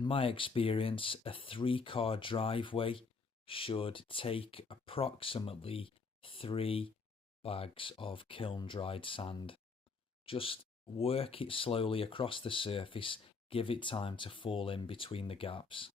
In my experience, a 3 car driveway should take approximately 3 bags of kiln dried sand. Just work it slowly across the surface, give it time to fall in between the gaps.